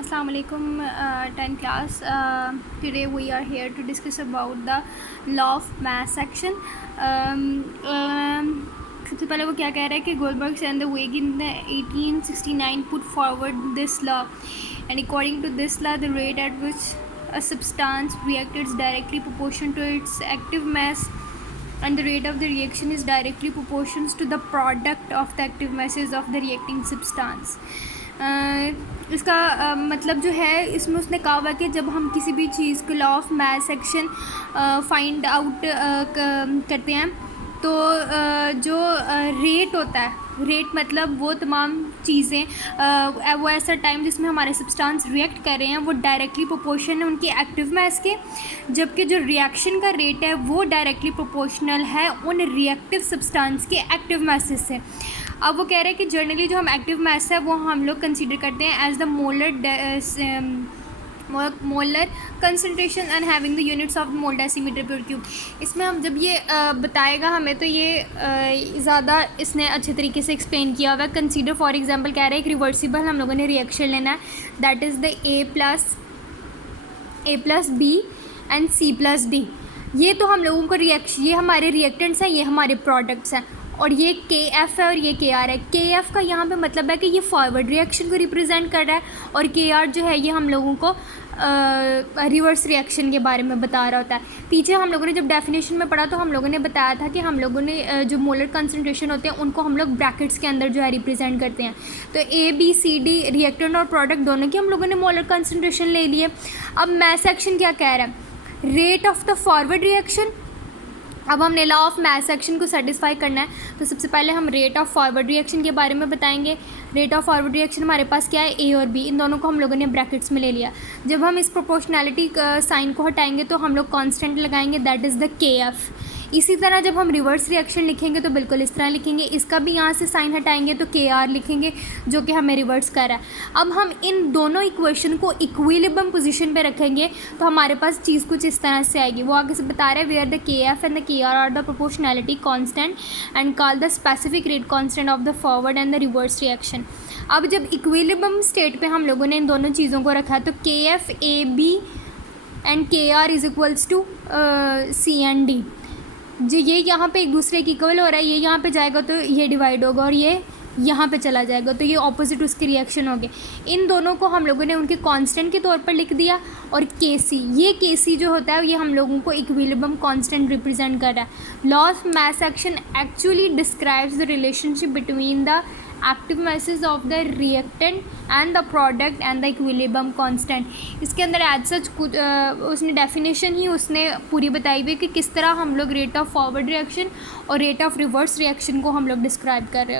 Assalamu alaikum, 10th class. Today we are here to discuss about the law of mass action. सबसे पहले वो क्या कह रहा है कि Goldberg and the Weg in the 1869 put forward this law, and according to this law, the rate at which a substance reacts is directly proportional to its active mass, and the rate of the reaction is directly proportional to the product of the active masses of the reacting substance. इसका मतलब जो है, इसमें उसने कहा हुआ कि जब हम किसी भी चीज़ को law of mass action find out करते हैं तो जो रेट होता है, रेट मतलब वो तमाम चीज़ें, वो ऐसा टाइम जिसमें हमारे सब्सटेंस रिएक्ट कर रहे हैं वो डायरेक्टली प्रोपोर्शन है उनकी एक्टिव मास के, जबकि जो रिएक्शन का रेट है वो डायरेक्टली प्रोपोर्शनल है उन रिएक्टिव सब्सटेंस के एक्टिव मासेस से। अब वो कह रहे हैं कि जनरली जो हम एक्टिव मास है वो हम लोग कंसीडर करते हैं as the molar concentration and having the units of mole decimetre per cube. इसमें हम जब ये बताएगा हमें तो ये ज़्यादा इसने अच्छे तरीके से एक्सप्लेन किया हुआ है। कंसीडर फॉर एग्जांपल कह रहे हैं एक रिवर्सिबल हम लोगों ने रिएक्शन लेना है, that is the A plus B and C plus D. ये तो हम लोगों को ये हमारे रिएक्टेंट्स हैं, ये हमारे प्रोडक्ट्स हैं, और ये के एफ़ है और ये के आर है। के एफ़ का यहाँ पे मतलब है कि ये फॉरवर्ड रिएक्शन को रिप्रेजेंट कर रहा है, और के आर जो है ये हम लोगों को रिवर्स रिएक्शन के बारे में बता रहा होता है। पीछे हम लोगों ने जब डेफिनेशन में पढ़ा तो हम लोगों ने बताया था कि हम लोगों ने जो मोलर कंसनट्रेशन होते हैं उनको हम लोग ब्रैकेट्स के अंदर जो है रिप्रेजेंट करते हैं। तो A B C D reactant और प्रोडक्ट दोनों की हम लोगों ने मोलर कंसनट्रेशन ले लिए। अब मास एक्शन क्या कह रहा है, rate of the forward reaction. अब हमने लॉ ऑफ मास एक्शन को सेटिस्फाई करना है तो सबसे पहले हम रेट ऑफ फॉरवर्ड रिएक्शन के बारे में बताएंगे। रेट ऑफ फॉरवर्ड रिएक्शन हमारे पास क्या है, ए और बी, इन दोनों को हम लोगों ने ब्रैकेट्स में ले लिया। जब हम इस प्रोपोर्शनैलिटी साइन को हटाएंगे तो हम लोग कांस्टेंट लगाएंगे, दैट इज़ द के एफ़। इसी तरह जब हम रिवर्स रिएक्शन लिखेंगे तो बिल्कुल इस तरह लिखेंगे, इसका भी यहाँ से साइन हटाएंगे तो के आर लिखेंगे जो कि हमें रिवर्स कर रहा है। अब हम इन दोनों इक्वेशन को इक्विलिब्रियम पोजीशन पे रखेंगे तो हमारे पास चीज़ कुछ इस तरह से आएगी। वो आगे से बता रहे हैं where the K F and the K R the proportionality constant and call the specific rate constant of the forward and the reverse reaction. अब जब इक्विलिब्रियम स्टेट पे हम लोगों ने इन दोनों चीज़ों को रखा है तो K F A B and K R is equals to C and D. जो ये यहाँ पे एक दूसरे की इक्वल हो रहा है, ये यहाँ पे जाएगा तो ये डिवाइड होगा और ये यहाँ पे चला जाएगा तो ये ऑपोजिट उसके रिएक्शन हो गए। इन दोनों को हम लोगों ने उनके कांस्टेंट के तौर पर लिख दिया, और ये के सी जो होता है ये हम लोगों को इक्विलिब्रियम कांस्टेंट रिप्रेजेंट कर रहा है। Law of mass action actually describes the relationship between the active masses of the reactant and the product and the equilibrium constant। इसके अंदर एज सच कुछ उसने डेफिनेशन ही उसने पूरी बताई हुई कि किस तरह हम लोग रेट ऑफ फॉरवर्ड रिएक्शन और रेट ऑफ रिवर्स रिएक्शन को हम लोग डिस्क्राइब कर रहे होते हैं।